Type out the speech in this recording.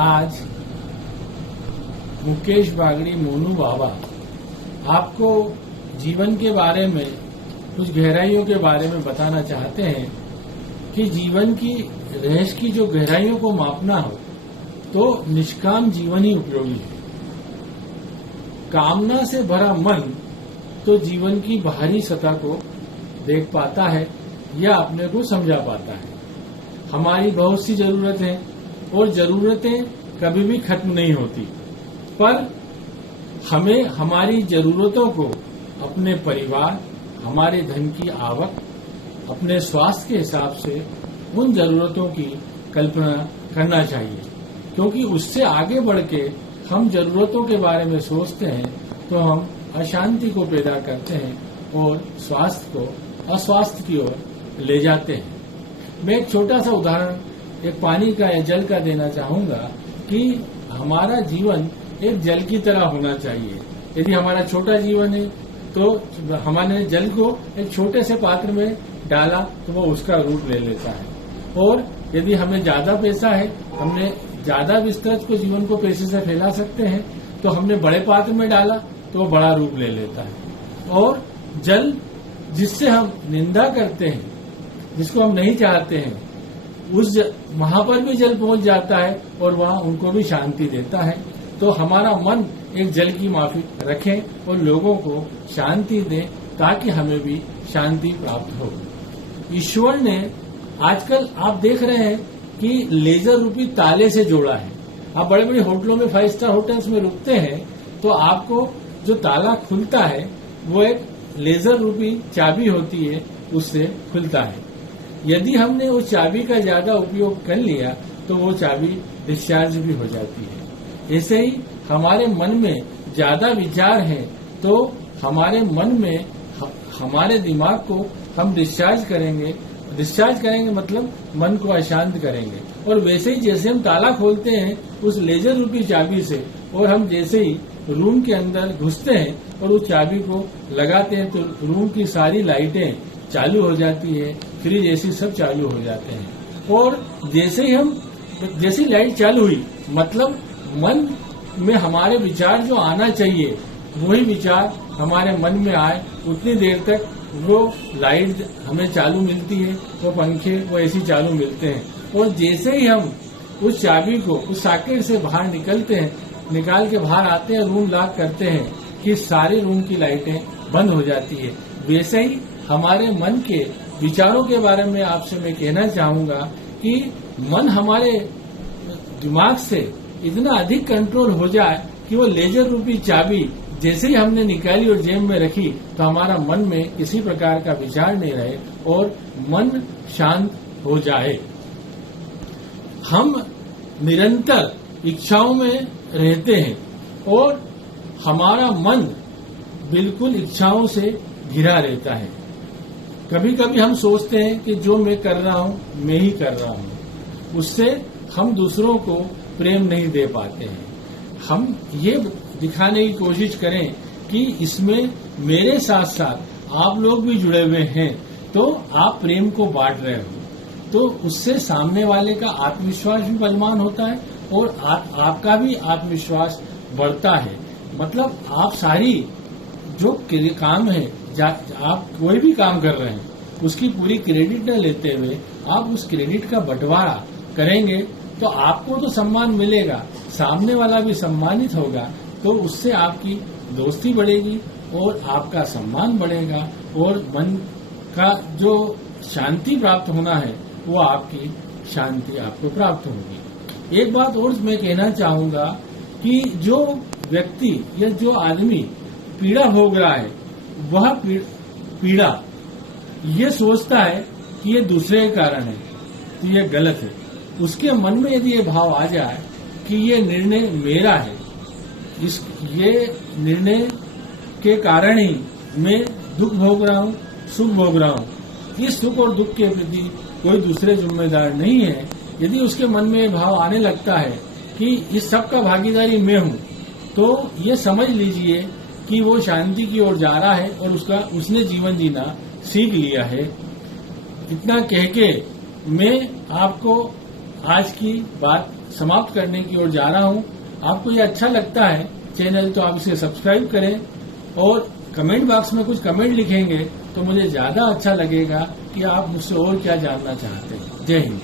आज मुकेश बागड़ी मोनू बाबा आपको जीवन के बारे में कुछ गहराइयों के बारे में बताना चाहते हैं कि जीवन की रहस्य की जो गहराइयों को मापना हो तो निष्काम जीवन ही उपयोगी है। कामना से भरा मन तो जीवन की बाहरी सतह को देख पाता है या अपने को समझा पाता है। हमारी बहुत सी जरूरतें और जरूरतें कभी भी खत्म नहीं होती, पर हमें हमारी जरूरतों को अपने परिवार, हमारे धन की आवक, अपने स्वास्थ्य के हिसाब से उन जरूरतों की कल्पना करना चाहिए, क्योंकि उससे आगे बढ़ के हम जरूरतों के बारे में सोचते हैं तो हम अशांति को पैदा करते हैं और स्वास्थ्य को अस्वास्थ्य की ओर ले जाते हैं। मैं एक छोटा सा उदाहरण एक पानी का या जल का देना चाहूंगा कि हमारा जीवन एक जल की तरह होना चाहिए। यदि हमारा छोटा जीवन है तो हमारे जल को एक छोटे से पात्र में डाला तो वो उसका रूप ले लेता है, और यदि हमें ज्यादा पैसा है, हमने ज्यादा विस्तृत को जीवन को पैसे से फैला सकते हैं, तो हमने बड़े पात्र में डाला तो वो बड़ा रूप ले लेता है। और जल जिससे हम निंदा करते हैं, जिसको हम नहीं चाहते हैं, वहां पर भी जल पहुंच जाता है और वहां उनको भी शांति देता है। तो हमारा मन एक जल की माफी रखें और लोगों को शांति दें ताकि हमें भी शांति प्राप्त हो। ईश्वर ने आजकल आप देख रहे हैं कि लेजर रूपी ताले से जोड़ा है। आप बड़े बड़े होटलों में, 5 स्टार होटल्स में रुकते हैं तो आपको जो ताला खुलता है वो एक लेजर रूपी चाबी होती है, उससे खुलता है। यदि हमने उस चाबी का ज्यादा उपयोग कर लिया तो वो चाबी डिस्चार्ज भी हो जाती है। ऐसे ही हमारे मन में ज्यादा विचार हैं तो हमारे मन में हमारे दिमाग को हम डिस्चार्ज करेंगे मतलब मन को अशांत करेंगे। और वैसे ही जैसे हम ताला खोलते हैं उस लेजर रूपी चाबी से, और हम जैसे ही रूम के अंदर घुसते हैं और उस चाबी को लगाते हैं तो रूम की सारी लाइटें चालू हो जाती है, फ्रिज एसी सब चालू हो जाते हैं। और जैसी लाइट चालू हुई मतलब मन में हमारे विचार जो आना चाहिए वही विचार हमारे मन में आए, उतनी देर तक वो लाइट हमें चालू मिलती है, वो पंखे वो एसी चालू मिलते हैं। और जैसे ही हम उस चाबी को उस सॉकेट से बाहर निकाल के बाहर आते हैं, रूम लॉक करते हैं कि सारी रूम की लाइटें बंद हो जाती है। वैसे ही हमारे मन के विचारों के बारे में आपसे मैं कहना चाहूंगा कि मन हमारे दिमाग से इतना अधिक कंट्रोल हो जाए कि वो लेजर रूपी चाबी जैसे ही हमने निकाली और जेब में रखी तो हमारा मन में किसी प्रकार का विचार नहीं रहे और मन शांत हो जाए। हम निरंतर इच्छाओं में रहते हैं और हमारा मन बिल्कुल इच्छाओं से घिरा रहता है। कभी कभी हम सोचते हैं कि जो मैं कर रहा हूं मैं ही कर रहा हूं, उससे हम दूसरों को प्रेम नहीं दे पाते हैं। हम ये दिखाने की कोशिश करें कि इसमें मेरे साथ साथ आप लोग भी जुड़े हुए हैं, तो आप प्रेम को बांट रहे हो, तो उससे सामने वाले का आत्मविश्वास भी बलवान होता है और आपका भी आत्मविश्वास बढ़ता है। मतलब आप सारी जो काम है, आप कोई भी काम कर रहे हैं उसकी पूरी क्रेडिट न लेते हुए आप उस क्रेडिट का बंटवारा करेंगे तो आपको तो सम्मान मिलेगा, सामने वाला भी सम्मानित होगा, तो उससे आपकी दोस्ती बढ़ेगी और आपका सम्मान बढ़ेगा और मन का जो शांति प्राप्त होना है वो आपकी शांति आपको प्राप्त होगी। एक बात और मैं कहना चाहूंगा कि जो व्यक्ति या जो आदमी पीड़ा भोग रहा है वह पीड़ा ये सोचता है कि ये दूसरे के कारण है, तो ये गलत है। उसके मन में यदि ये भाव आ जाए कि ये निर्णय मेरा है, ये निर्णय के कारण ही मैं दुख भोग रहा हूँ, सुख भोग रहा हूँ, इस सुख और दुख के प्रति कोई दूसरे जिम्मेदार नहीं है। यदि उसके मन में भाव आने लगता है कि इस सब का भागीदारी मैं हूँ, तो ये समझ लीजिए कि वो शांति की ओर जा रहा है और उसने जीवन जीना सीख लिया है। इतना कह के मैं आपको आज की बात समाप्त करने की ओर जा रहा हूं। आपको ये अच्छा लगता है चैनल तो आप इसे सब्सक्राइब करें और कमेंट बॉक्स में कुछ कमेंट लिखेंगे तो मुझे ज्यादा अच्छा लगेगा कि आप मुझसे और क्या जानना चाहते हैं। जय हिंद।